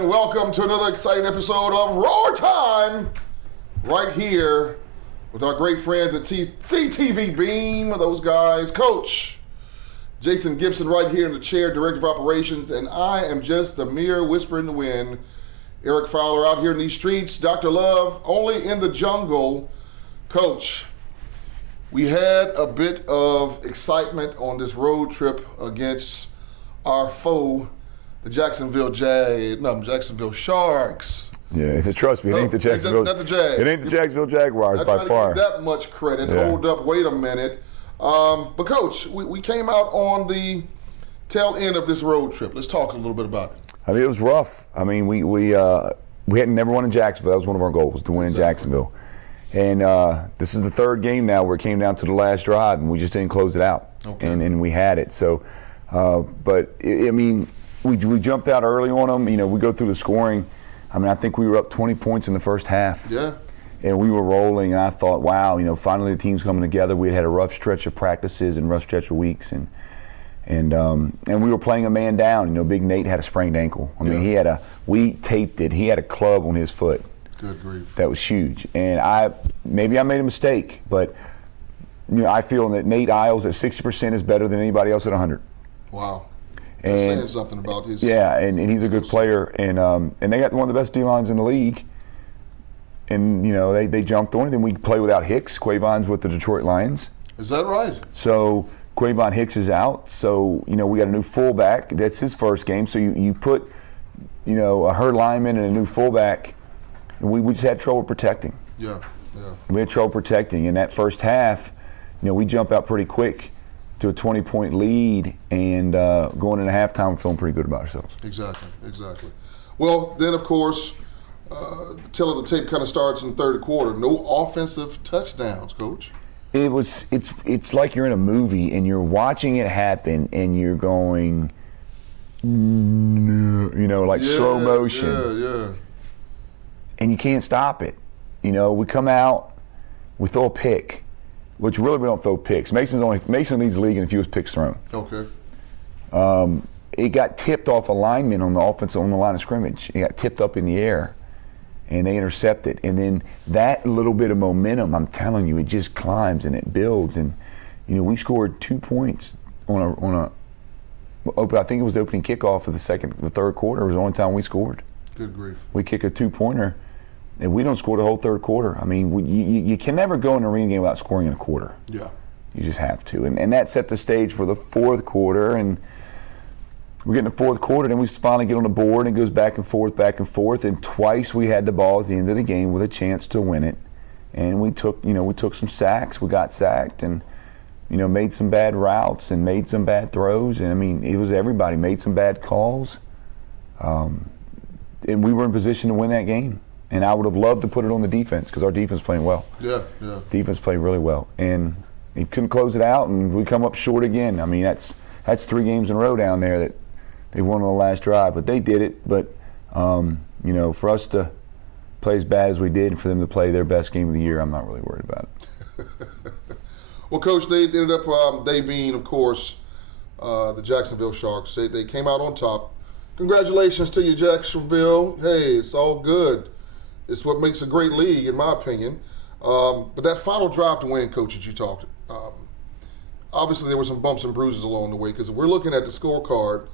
and welcome to another exciting episode of Roar Time, right here with our great friends at CTV Beam, those guys. Coach Jason Gibson right here in the chair, Director of Operations, and I am just the mere whisper in the wind. Eric Fowler out here in these streets, Dr. Love only in the jungle. Coach, we had a bit of excitement on this road trip against our foe, the Jacksonville Sharks. Yeah, trust me, it ain't the Jacksonville. Not the Jags. It ain't the Jacksonville Jaguars by far. That much credit. Yeah. Hold up, wait a minute. But Coach, we came out on the tail end of this road trip. Let's talk a little bit about it. I mean, it was rough. I mean, we hadn't never won in Jacksonville. That was one of our goals, to win in Jacksonville. And this is the third game now where it came down to the last drive, and we just didn't close it out. Okay. And we had it. So, I mean, we jumped out early on them. You know, we go through the scoring. I mean, I think we were up 20 points in the first half. Yeah. And we were rolling, and I thought, wow, you know, finally the team's coming together. We had a rough stretch of practices and rough stretch of weeks, and we were playing a man down. You know, Big Nate had a sprained ankle. I mean, we taped it. He had a club on his foot. Good grief. That was huge. And maybe I made a mistake, but you know, I feel that Nate Isles at 60% is better than anybody else at 100. Wow. That's saying something about his. Yeah, and he's a good player, and they got one of the best D-lines in the league. And you know, they jumped on it. Then we play without Hicks. Quavon's with the Detroit Lions. Is that right? So Quavon Hicks is out. So you know, we got a new fullback. That's his first game. So you put, you know, a hurt lineman and a new fullback. And we just had trouble protecting. Yeah. We had trouble protecting. In that first half, you know, we jump out pretty quick to a 20-point lead, and going into halftime, we're feeling pretty good about ourselves. Exactly. Well, then of course, the tail of the tape kind of starts in the third quarter. No offensive touchdowns, Coach. It's like you're in a movie and you're watching it happen and you're going, you know, like slow motion. Yeah. And you can't stop it. You know, we come out, we throw a pick, which really we don't throw picks. Mason leads the league in the fewest picks thrown. Okay. It got tipped off a lineman on the line of scrimmage. It got tipped up in the air, and they intercepted. And then that little bit of momentum, I'm telling you, it just climbs and it builds. And you know, we scored 2 points on I think it was the opening kickoff of the third quarter. It was the only time we scored. Good grief. We kick a 2-pointer. And we don't score the whole third quarter. I mean, you can never go in an arena game without scoring in a quarter. Yeah. You just have to. And that set the stage for the fourth quarter. And we get in the fourth quarter, then we finally get on the board, and it goes back and forth. And twice we had the ball at the end of the game with a chance to win it. And we took some sacks. We got sacked and, you know, made some bad routes and made some bad throws. And, I mean, it was everybody. Made some bad calls. And we were in position to win that game. And I would have loved to put it on the defense because our defense playing well. Yeah. Defense played really well, and he couldn't close it out, and we come up short again. I mean, that's 3 games in a row down there that they won on the last drive, but they did it. But you know, for us to play as bad as we did, and for them to play their best game of the year, I'm not really worried about it. Well, Coach, they ended up they being, of course, the Jacksonville Sharks. They came out on top. Congratulations to you, Jacksonville. Hey, it's all good. It's what makes a great league, in my opinion. But that final drive to win, Coach, that you talked, obviously there were some bumps and bruises along the way, because if we're looking at the scorecard,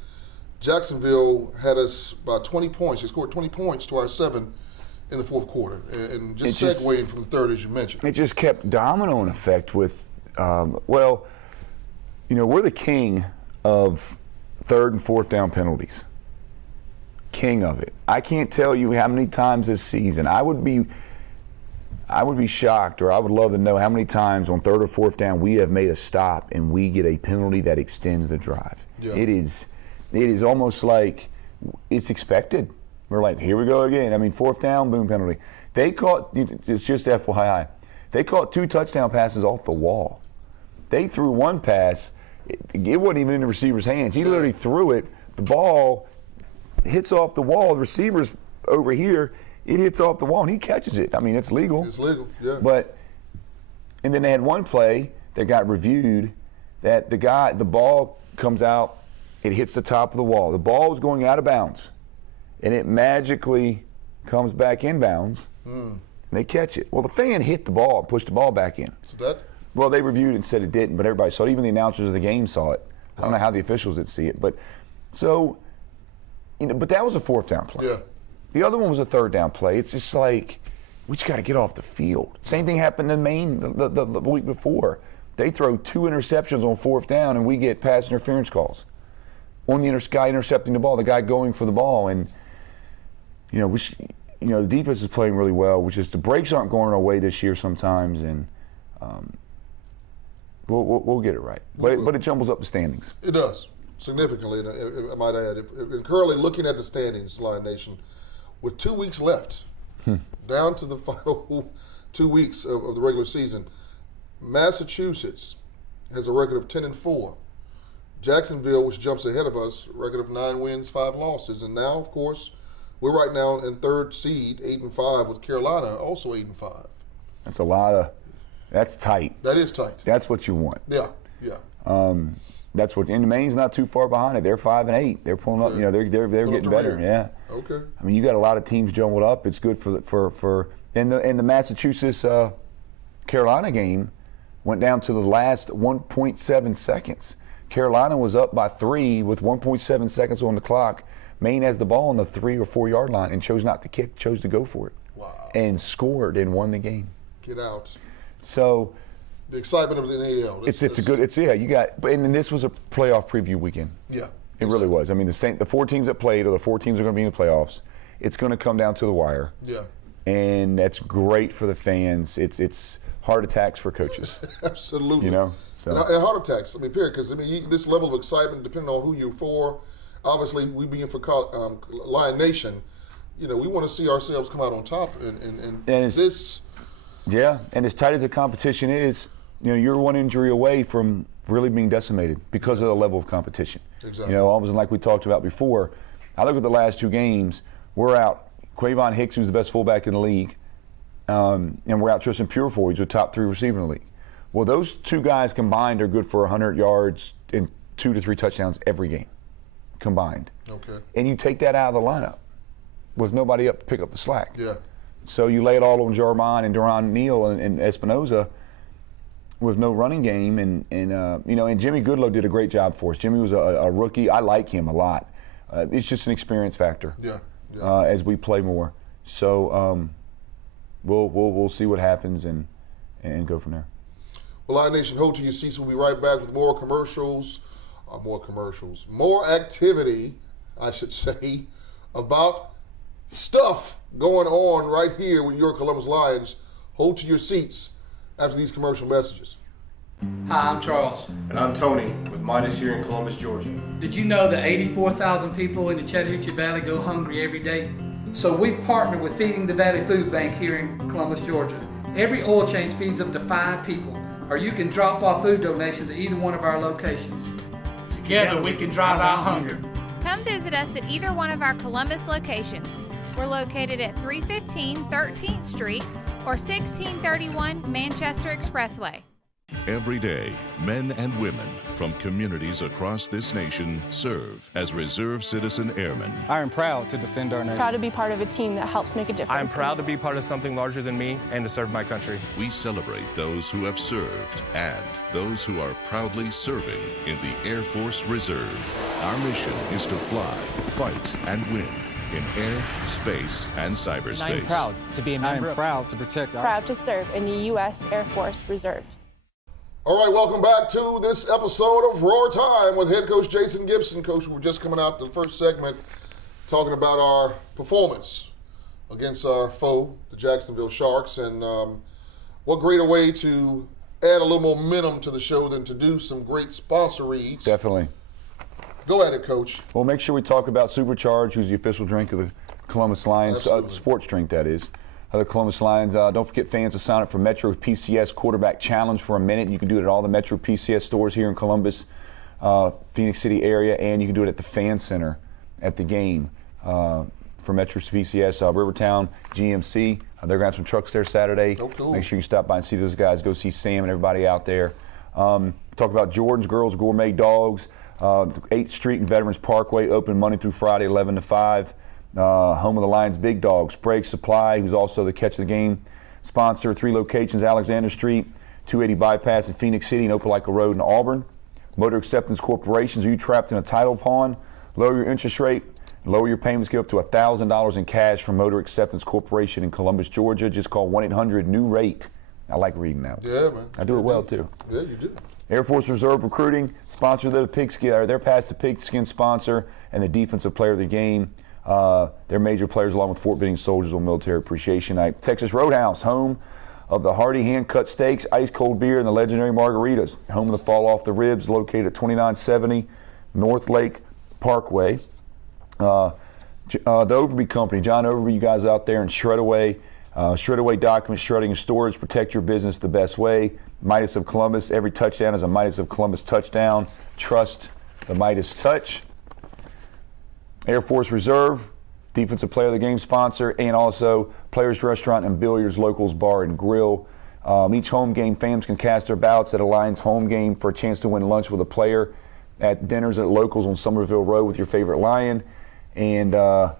Jacksonville had us by 20 points. They scored 20 points to our 7 in the fourth quarter. And just segueing from the third, as you mentioned. It just kept domino in effect with, well, you know, we're the king of third and fourth down penalties. King of it. I can't tell you how many times this season I would be shocked, or I would love to know how many times on third or fourth down we have made a stop and we get a penalty that extends the drive. Yeah. It is almost like it's expected. We're like, here we go again. I mean, fourth down, boom, penalty. They caught, it's just FYI, they caught 2 touchdown passes off the wall. They threw one pass, it wasn't even in the receiver's hands. He literally threw it, the ball hits off the wall, the receiver's over here, it hits off the wall, and he catches it. I mean, it's legal. It's legal, yeah. And then they had one play that got reviewed that the ball comes out, it hits the top of the wall. The ball was going out of bounds, and it magically comes back inbounds, and they catch it. Well, the fan hit the ball and pushed the ball back in. So that? Well, they reviewed it and said it didn't, but everybody saw it. Even the announcers of the game saw it. I don't know how the officials didn't see it, but so, but that was a 4th down play. Yeah. The other one was a 3rd down play. It's just like, we just got to get off the field. Same thing happened in Maine the week before. They throw 2 interceptions on 4th down, and we get pass interference calls on the guy intercepting the ball, the guy going for the ball, and the defense is playing really well. Which is the breaks aren't going our way this year sometimes, and we'll get it right. But it jumbles up the standings. It does significantly, and I might add. And currently looking at the standings, Lion Nation, with 2 weeks left, down to the final 2 weeks of the regular season. Massachusetts has a record of 10-4. Jacksonville, which jumps ahead of us, record of 9 wins, 5 losses. And now, of course, we're right now in 3rd seed, 8-5, with Carolina also 8-5. That's tight. That is tight. That's what you want. Yeah. And Maine's not too far behind it. They're 5-8. They're pulling up. They're getting better. Yeah. Okay. I mean, you got a lot of teams jumbled up. It's good for and the Massachusetts Carolina game went down to the last 1.7 seconds. Carolina was up by 3 with 1.7 seconds on the clock. Maine has the ball on the 3 or 4 yard line and chose not to kick, chose to go for it. Wow. And scored and won the game. Get out. So the excitement of the NAL. And this was a playoff preview weekend. Yeah. It really was. I mean, the 4 teams that played, or the 4 teams are going to be in the playoffs. It's going to come down to the wire. Yeah. And that's great for the fans. It's heart attacks for coaches. Absolutely. So. And heart attacks. I mean, period. Because this level of excitement, depending on who you're for. Obviously, we being for Lion Nation, we want to see ourselves come out on top. And this. Yeah, and as tight as the competition is, you're 1 injury away from really being decimated because of the level of competition. Exactly. All of a sudden, like we talked about before, I look at the last 2 games, we're out Quavon Hicks, who's the best fullback in the league, and we're out Tristan Purefoy, who's a top 3 receiver in the league. Well, those 2 guys combined are good for 100 yards and 2 to 3 touchdowns every game combined. Okay. And you take that out of the lineup with nobody up to pick up the slack. Yeah. So you lay it all on Jarman and Duran Neal and Espinoza with no running game, and Jimmy Goodlow did a great job for us. Jimmy was a rookie. I like him a lot. It's just an experience factor. Yeah. As we play more. So we'll see what happens and go from there. Well, Lion Nation, hold to your seats. We'll be right back with more activity, I should say, about stuff going on right here with your Columbus Lions. Hold to your seats after these commercial messages. Hi, I'm Charles. And I'm Tony with Midas here in Columbus, Georgia. Did you know that 84,000 people in the Chattahoochee Valley go hungry every day? So we've partnered with Feeding the Valley Food Bank here in Columbus, Georgia. Every oil change feeds up to 5 people, or you can drop off food donations at either one of our locations. Together we can drive out hunger. Come visit us at either one of our Columbus locations. We're located at 315 13th Street or 1631 Manchester Expressway. Every day, men and women from communities across this nation serve as Reserve Citizen Airmen. I am proud to defend our nation. Proud to be part of a team that helps make a difference. I am proud to be part of something larger than me and to serve my country. We celebrate those who have served and those who are proudly serving in the Air Force Reserve. Our mission is to fly, fight, and win in air, space, and cyberspace. I am proud to be a member. I am proud to protect our... Proud to serve in the U.S. Air Force Reserve. All right, welcome back to this episode of Roar Time with head coach Jason Gibson. Coach, we're just coming out the first segment talking about our performance against our foe, the Jacksonville Sharks, and what greater way to add a little momentum to the show than to do some great sponsor reads. Definitely. Go at it, Coach. Well, make sure we talk about Supercharge, who's the official drink of the Columbus Lions, sports drink, that is. The Columbus Lions. Don't forget, fans, to sign up for Metro PCS Quarterback Challenge for a minute. You can do it at all the Metro PCS stores here in Columbus, Phoenix City area, and you can do it at the Fan Center at the game for Metro PCS. Rivertown GMC, they're going to have some trucks there Saturday. Oh, cool. Make sure you stop by and see those guys. Go see Sam and everybody out there. Talk about Jordan's Girls Gourmet Dogs, 8th Street and Veterans Parkway, open Monday through Friday, 11 to 5. home of the Lions Big Dog. Sprague Supply, who's also the Catch of the Game sponsor. 3 locations, Alexander Street, 280 Bypass in Phoenix City, and Opelika Road in Auburn. Motor Acceptance Corporations, are you trapped in a title pond? Lower your interest rate, lower your payments, get up to $1,000 in cash from Motor Acceptance Corporation in Columbus, Georgia. Just call 1-800-NEW-RATE. I like reading that. Yeah, man. I do it well, too. Yeah, you do. Air Force Reserve Recruiting, sponsor the Pigskin, or they're past the Pigskin sponsor and the defensive player of the game. They're major players along with Fort Benning Soldiers on Military Appreciation Night. Texas Roadhouse, home of the hearty hand-cut steaks, ice-cold beer, and the legendary margaritas. Home of the Fall Off the Ribs, located at 2970 North Lake Parkway. The Overby Company, John Overby, you guys out there in Shred-Away. Shred-Away Documents, shredding and storage, protect your business the best way. Midas of Columbus, every touchdown is a Midas of Columbus touchdown. Trust the Midas touch. Air Force Reserve, defensive player of the game sponsor, and also Players Restaurant and Billiards Locals Bar and Grill. Each home game, fans can cast their ballots at a Lions home game for a chance to win lunch with a player at dinners at Locals on Somerville Road with your favorite Lion. And I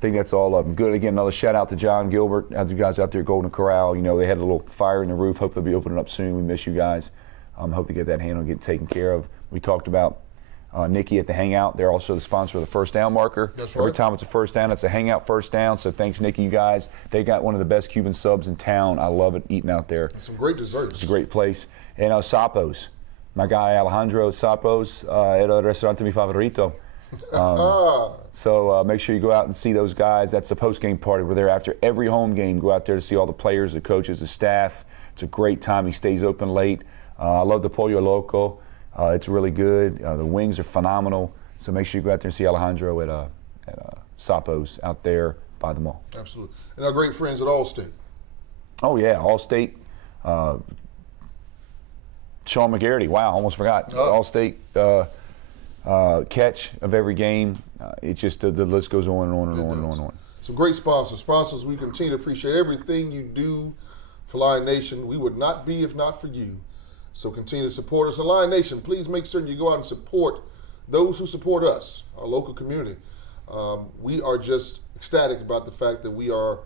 think that's all of them. Good. Again, another shout out to John Gilbert, you guys out there at Golden Corral. You know, they had a little fire in the roof. Hope they'll be opening up soon. We miss you guys. Hope to get that handle and get taken care of. We talked about Nikki at the Hangout. They're also the sponsor of the First Down Marker. That's right. Every time it's a first down, it's a Hangout first down. So thanks, Nikki, you guys. They got one of the best Cuban subs in town. I love it, eating out there. And some great desserts. It's a great place. And Sapo's. My guy Alejandro Sapo's at El Restaurante Mi Favorito. So make sure you go out and see those guys. That's a post-game party. We're there after every home game. Go out there to see all the players, the coaches, the staff. It's a great time. He stays open late. I love the Pollo Loco. It's really good. The wings are phenomenal. So make sure you go out there and see Alejandro at Sapo's out there by the mall. Absolutely. And our great friends at Allstate. Oh, yeah, Allstate. Sean McGarity. Wow, almost forgot. Allstate catch of every game. It's just the list goes on and on and on and on and on. Some great sponsors. Sponsors, we continue to appreciate everything you do for Lion Nation. We would not be if not for you. So continue to support us. And Lion Nation, please make certain you go out and support those who support us, our local community. We are just ecstatic about the fact that we are,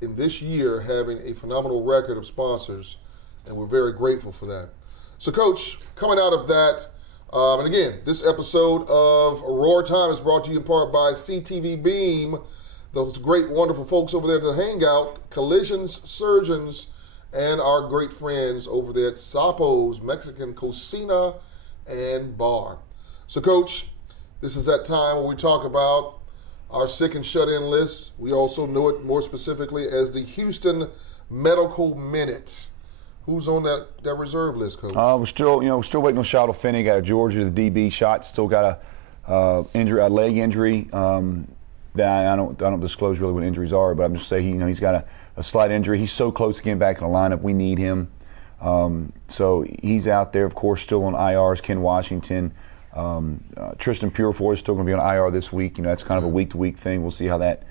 in this year, having a phenomenal record of sponsors, and we're very grateful for that. So, Coach, coming out of that, and again, this episode of Roar Time is brought to you in part by CTV Beam, those great, wonderful folks over there at the Hangout, Collisions Surgeons, and our great friends over there at Sapo's Mexican Cocina and Bar. So, Coach, this is that time where we talk about our sick and shut-in list. We also know it more specifically as the Houston Medical Minute. Who's on that reserve list, Coach? We're still waiting on Shottle Finney out of Georgia, the DB shot. Still got a leg injury. That I don't disclose really what injuries are, but I'm just saying he's got a slight injury. He's so close to getting back in the lineup. We need him. So he's out there, of course, still on IRs. Ken Washington, Tristan Purefoy is still going to be on IR this week. That's kind of a week-to-week thing. We'll see how that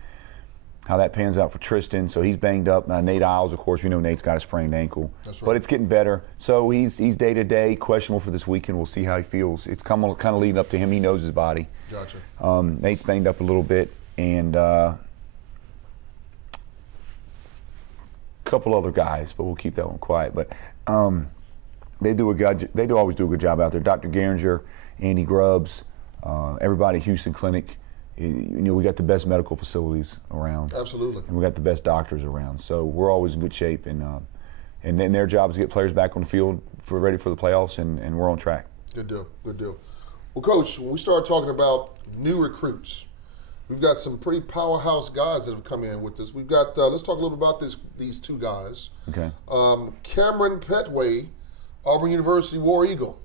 pans out for Tristan. So he's banged up. Nate Isles, of course, we know Nate's got a sprained ankle. That's right. But it's getting better. So he's day-to-day, questionable for this weekend. We'll see how he feels. It's kind of leading up to him. He knows his body. Gotcha. Nate's banged up a little bit. And couple other guys, but we'll keep that one quiet. But they always do a good job out there. Dr. Geringer, Andy Grubbs, everybody at Houston Clinic. We got the best medical facilities around. Absolutely. And we got the best doctors around. So we're always in good shape. And then their job is to get players back on the field ready for the playoffs, and we're on track. Good deal. Good deal. Well, Coach, when we start talking about new recruits, we've got some pretty powerhouse guys that have come in with us. We've got, let's talk a little bit about these two guys. Okay. Cameron Petway, Auburn University War Eagle.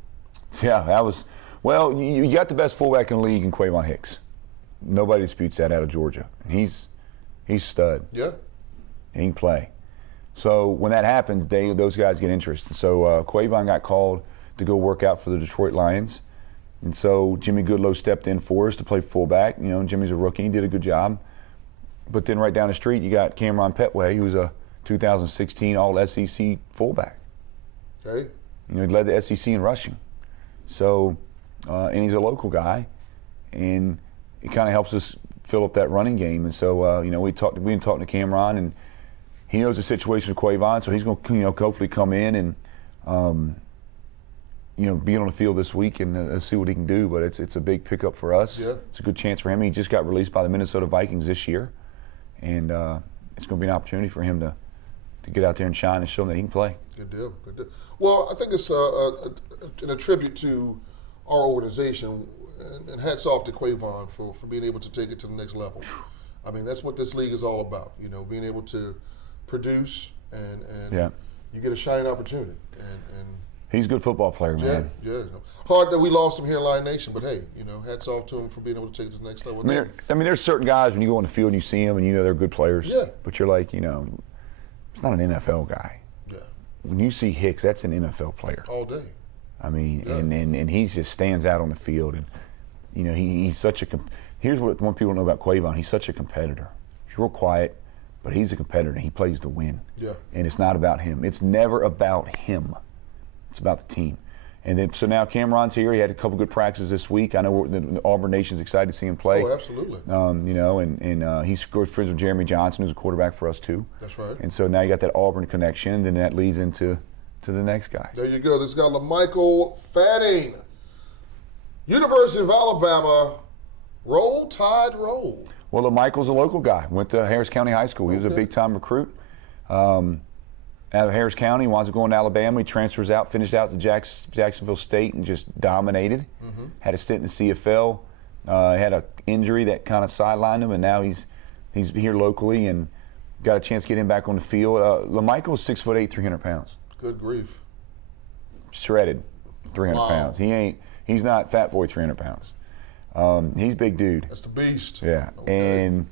Yeah, that was, well, you got the best fullback in the league in Quavon Hicks. Nobody disputes that out of Georgia. He's stud. Yeah. He can play. So when that happens, those guys get interest. And so Quavon got called to go work out for the Detroit Lions. And so Jimmy Goodlow stepped in for us to play fullback. Jimmy's a rookie. He did a good job. But then right down the street, you got Cameron Petway, who was a 2016 All-SEC fullback. Okay. He led the SEC in rushing. So, and he's a local guy. And it kind of helps us fill up that running game. And so, we've been talking to Cameron, and he knows the situation with Quavon, so he's going to, hopefully come in and, be on the field this week and see what he can do. But it's a big pickup for us. Yeah. It's a good chance for him. He just got released by the Minnesota Vikings this year, and it's going to be an opportunity for him to get out there and shine and show them that he can play. Good deal. Good deal. Well, I think it's a tribute to our organization, and hats off to Quavon for being able to take it to the next level. I mean, that's what this league is all about. Being able to produce and you get a shining opportunity. And he's a good football player, man. Yeah. Hard that we lost him here in Lion Nation, but hey, hats off to him for being able to take it to the next level. There's certain guys when you go on the field and you see them and they're good players. Yeah. But you're like, it's not an NFL guy. Yeah. When you see Hicks, that's an NFL player. All day. I mean, and he just stands out on the field, and he's such a. Here's what one people don't know about Quavon: he's such a competitor. He's real quiet, but he's a competitor. He plays to win. Yeah. And it's not about him. It's never about him. It's about the team. And then so now Cameron's here. He had a couple good practices this week. I know the Auburn Nation's excited to see him play. Oh, absolutely. And he's good friends with Jeremy Johnson, who's a quarterback for us too. That's right. And so now you got that Auburn connection, and that leads into the next guy. There you go. This guy, LaMichael Fanning, University of Alabama. Roll Tide, roll. Well, LaMichael's a local guy. Went to Harris County High School. He was a big-time recruit. Out of Harris County, winds up going to Alabama. He transfers out, finished out at Jacksonville State, and just dominated. Mm-hmm. Had a stint in the CFL. Had an injury that kind of sidelined him, and now he's here locally and got a chance to get him back on the field. LaMichael's 6'8", 300 pounds. Good grief. Shredded, 300 pounds. He's not fat boy 300 pounds. He's a big dude. That's the beast. Yeah, Okay. and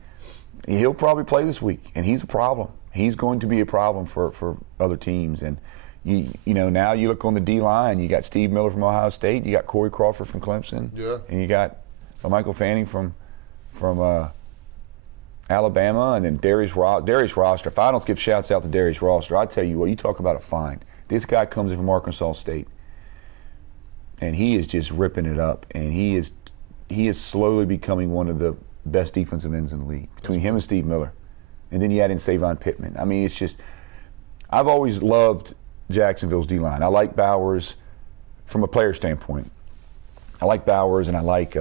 he'll probably play this week, and he's a problem. He's going to be a problem for other teams. And now you look on the D line, you got Steve Miller from Ohio State, you got Corey Crawford from Clemson, and you got Michael Fanning from Alabama, and then Darius Roster. If I don't give shouts out to Darius Roster, I tell you what, you talk about a find. This guy comes in from Arkansas State, and he is just ripping it up, and he is slowly becoming one of the best defensive ends in the league between him and Steve Miller. And then you add in Savon Pittman. I mean, it's just, I've always loved Jacksonville's D-line. I like Bowers from a player standpoint. I like Bowers, and I like,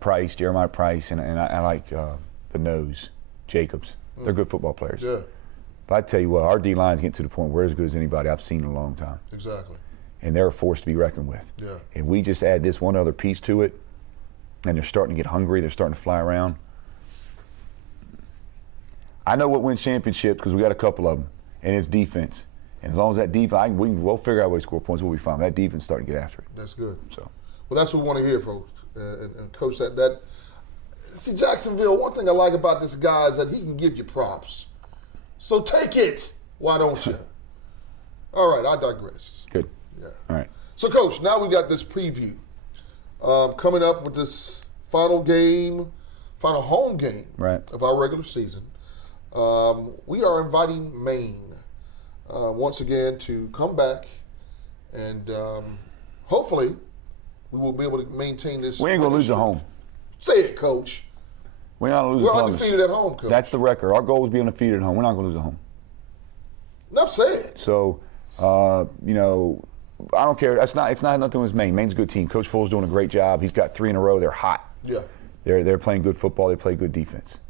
Price, Jeremiah Price, and I like the nose, Jacobs. They're good football players. Yeah. But I tell you what, our D-line's getting to the point where they're as good as anybody I've seen in a long time. Exactly. And they're a force to be reckoned with. Yeah. And we just add this one other piece to it, and they're starting to get hungry. They're starting to fly around. I know what wins championships because we got a couple of them, and it's defense. And as long as that defense, we'll figure out a way to score points. We'll be fine. That defense starting to get after it. That's good. So, well, that's what we want to hear, folks. And Coach, that see, Jacksonville, one thing I like about this guy is that he can give you props. So take it. Why don't you? All right, I digress. Good. Yeah. All right. So, Coach, now we got this preview coming up with this final home game of our regular season. We are inviting Maine once again to come back, and hopefully we will be able to maintain this. We ain't going to lose at home. Say it, Coach. We're not going to lose We're at Columbus. undefeated at home, Coach. That's the record. Our goal is to be undefeated at home. We're not going to lose at home. Enough said. So, I don't care. It's not nothing with Maine. Maine's a good team. Coach Full's doing a great job. He's got 3 in a row. They're hot. Yeah. They're playing good football. They play good defense.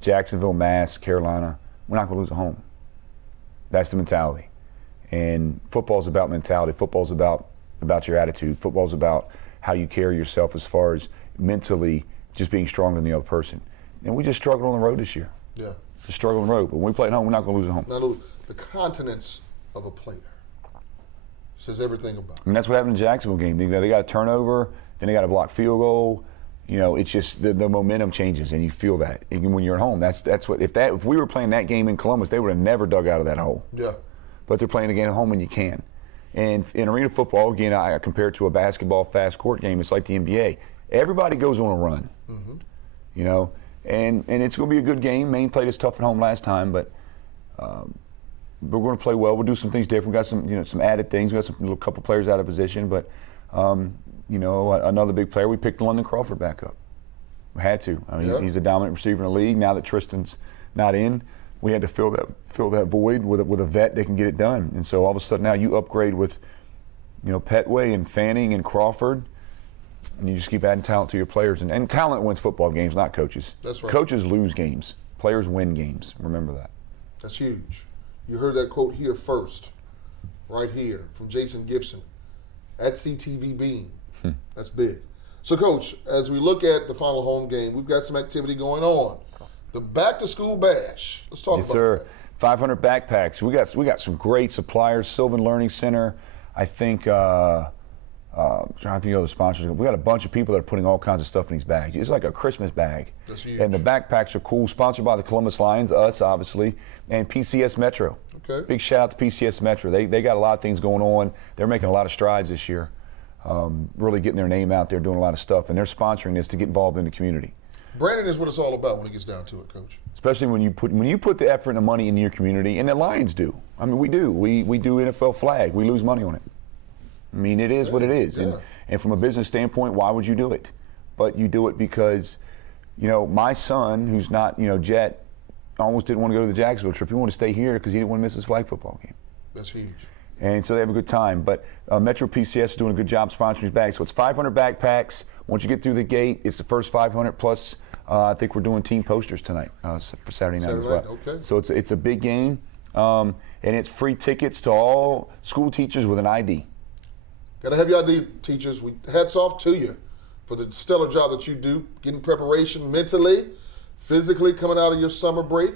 Jacksonville, Mass, Carolina, we're not going to lose at home. That's the mentality. And football's about mentality. Football's about your attitude. Football's about how you carry yourself as far as mentally just being stronger than the other person. And we just struggled on the road this year. Yeah. Just struggled on the road. But when we play at home, we're not going to lose at home. Now, the continence of a player says everything about it. And that's what happened in the Jacksonville game. They got a turnover, then they got a blocked field goal. It's just the momentum changes, and you feel that. And when you're at home, that's what. If we were playing that game in Columbus, they would have never dug out of that hole. Yeah. But they're playing a game at home, and you can. And in arena football, again, I compare it to a basketball fast court game. It's like the NBA. Everybody goes on a run. Mm-hmm. And it's going to be a good game. Maine played us tough at home last time, but we're going to play well. We'll do some things different. We got some added things. We got a couple players out of position, but. Another big player, we picked London Crawford back up. We had to. I mean, he's a dominant receiver in the league. Now that Tristan's not in, we had to fill that void with a vet that can get it done. And so all of a sudden now you upgrade with, Petway and Fanning and Crawford, and you just keep adding talent to your players. And talent wins football games, not coaches. That's right. Coaches lose games. Players win games. Remember that. That's huge. You heard that quote here first, right here from Jason Gibson at CTV Beam. That's big. So, Coach, as we look at the final home game, we've got some activity going on. The back-to-school bash. Let's talk about that. Yes, sir. 500 backpacks. We got some great suppliers. Sylvan Learning Center. I think, trying to think of other sponsors. We got a bunch of people that are putting all kinds of stuff in these bags. It's like a Christmas bag. That's huge. And the backpacks are cool. Sponsored by the Columbus Lions, us obviously, and PCS Metro. Okay. Big shout out to PCS Metro. They got a lot of things going on. They're making a lot of strides this year. Really getting their name out there, doing a lot of stuff, and they're sponsoring this to get involved in the community. Branding is what it's all about when it gets down to it, Coach. Especially when you put the effort and the money into your community, and the Lions do. I mean, we do. We do NFL flag. We lose money on it. I mean, it is what it is. Yeah. And from a business standpoint, why would you do it? But you do it because, my son, who's not, Jet, almost didn't want to go to the Jacksonville trip. He wanted to stay here because he didn't want to miss his flag football game. That's huge. And so they have a good time. But Metro PCS is doing a good job sponsoring these bags. So it's 500 backpacks. Once you get through the gate, it's the first 500 plus. I think we're doing team posters tonight for Saturday night as well. Okay. So it's a big game, and it's free tickets to all school teachers with an ID. Got to have your ID, teachers. Hats off to you for the stellar job that you do, getting preparation mentally, physically coming out of your summer break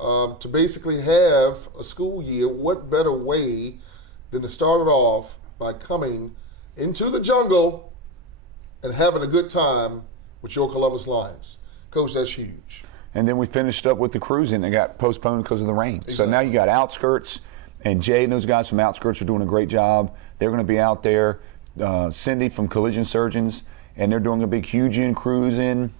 to basically have a school year. What better way than to start it off by coming into the jungle and having a good time with your Columbus Lions. Coach, that's huge. And then we finished up with the cruising that got postponed because of the rain. Exactly. So now you got Outskirts, and Jay and those guys from Outskirts are doing a great job. They're going to be out there. Cindy from Collision Surgeons, and they're doing a big huge cruising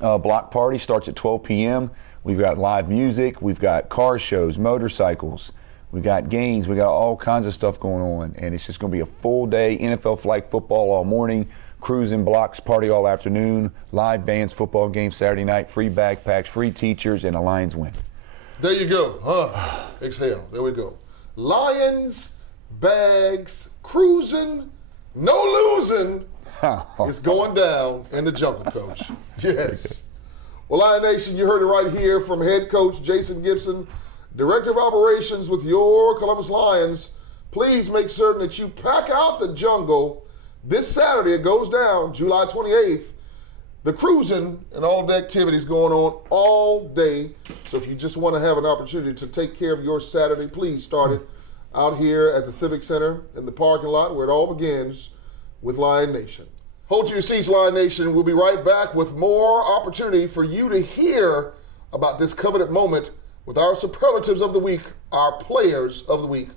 block party. Starts at 12 p.m. We've got live music. We've got car shows, motorcycles. We got games. We got all kinds of stuff going on, and it's just going to be a full day NFL flag football all morning, cruising blocks party all afternoon, live bands, football game Saturday night, free backpacks, free teachers, and a Lions win. There you go. Exhale. There we go. Lions, bags, cruising, no losing. It's going down in the jungle, Coach. Yes. Well, Lion Nation, you heard it right here from head coach Jason Gibson, Director of Operations with your Columbus Lions. Please make certain that you pack out the jungle this Saturday. It goes down July 28th. The cruising and all of the activities going on all day. So if you just want to have an opportunity to take care of your Saturday, please start it out here at the Civic Center in the parking lot where it all begins with Lion Nation. Hold to your seats, Lion Nation. We'll be right back with more opportunity for you to hear about this coveted moment with our superlatives of the week, our players of the week.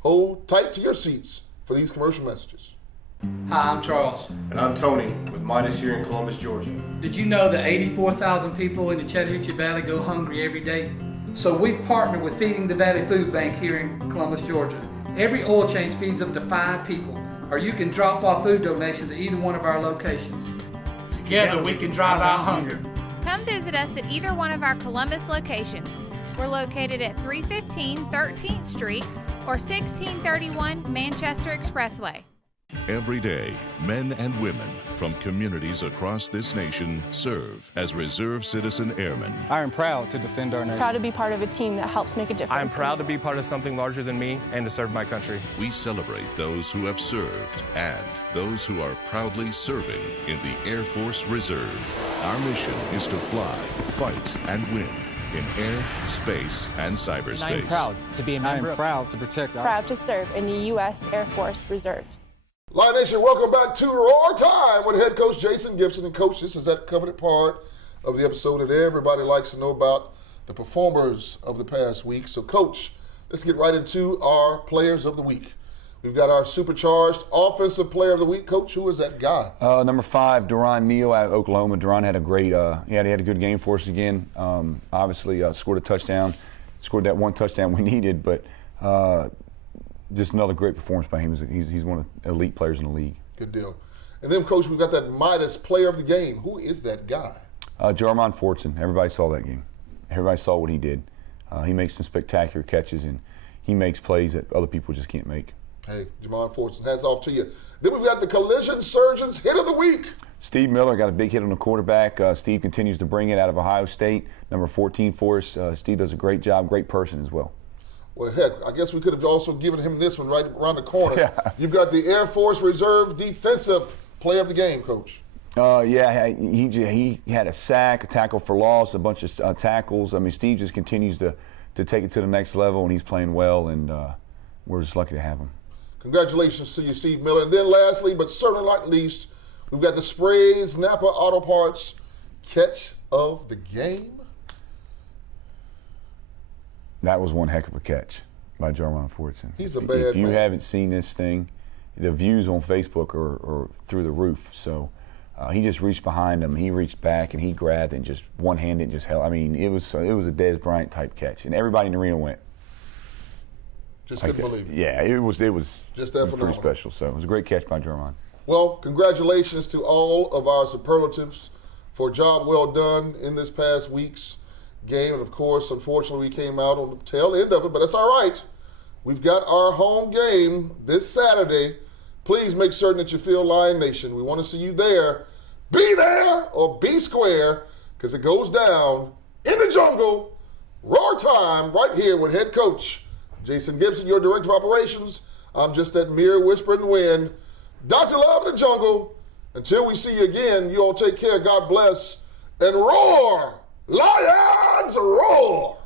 Hold tight to your seats for these commercial messages. Hi, I'm Charles. And I'm Tony with Midas here in Columbus, Georgia. Did you know that 84,000 people in the Chattahoochee Valley go hungry every day? So we partner with Feeding the Valley Food Bank here in Columbus, Georgia. Every oil change feeds up to 5 people, or you can drop off food donations at either one of our locations. Together we can drive out hunger. Come visit us at either one of our Columbus locations. We're located at 315 13th Street or 1631 Manchester Expressway. Every day, men and women from communities across this nation serve as Reserve Citizen Airmen. I am proud to defend our nation. Proud to be part of a team that helps make a difference. I am proud to be part of something larger than me and to serve my country. We celebrate those who have served and those who are proudly serving in the Air Force Reserve. Our mission is to fly, fight, and win in air, space, and cyberspace. I am proud to be a member. I am proud to protect our... Proud to serve in the U.S. Air Force Reserve. Lion Nation, welcome back to Roar Time with head coach Jason Gibson. And coach, this is that coveted part of the episode that everybody likes to know about, the performers of the past week. So coach, let's get right into our players of the week. We've got our supercharged offensive player of the week. Coach, who is that guy? Number 5, Deron Neal out of Oklahoma. Deron had a great, he had a good game for us again. Obviously scored a touchdown, scored that one touchdown we needed, but just another great performance by him. He's one of the elite players in the league. Good deal. And then, Coach, we've got that Midas player of the game. Who is that guy? Jarmon Fortson. Everybody saw that game. Everybody saw what he did. He makes some spectacular catches, and he makes plays that other people just can't make. Hey, Jarmon Fortson, hats off to you. Then we've got the Collision Surgeons hit of the week. Steve Miller got a big hit on the quarterback. Steve continues to bring it out of Ohio State, number 14 for us. Steve does a great job, great person as well. Well, heck, I guess we could have also given him this one right around the corner. Yeah. You've got the Air Force Reserve Defensive Player of the Game, Coach. He had a sack, a tackle for loss, a bunch of tackles. I mean, Steve just continues to take it to the next level, and he's playing well, and we're just lucky to have him. Congratulations to you, Steve Miller. And then lastly, but certainly not least, we've got the Sprays Napa Auto Parts Catch of the Game. That was one heck of a catch by Jarmon Fortson. He's a bad If you man. haven't seen this thing, the views on Facebook are through the roof. So he just reached behind him, he reached back, and he grabbed and just one-handed and just held. I mean, it was a Dez Bryant type catch, and everybody in the arena went. Just couldn't believe it. Yeah, it was Just that pretty phenomenal. special. So it was a great catch by Jarmon. Well, congratulations to all of our superlatives for a job well done in this past week's game. And of course, unfortunately, we came out on the tail end of it, but that's all right. We've got our home game this Saturday. Please make certain that you feel Lion Nation. We want to see you there. Be there or be square, because it goes down in the jungle. Roar time right here with head coach Jason Gibson, your director of operations. I'm just that mere whisper in the wind. Dr. Love in the jungle. Until we see you again, you all take care. God bless. And roar, Lions, roar.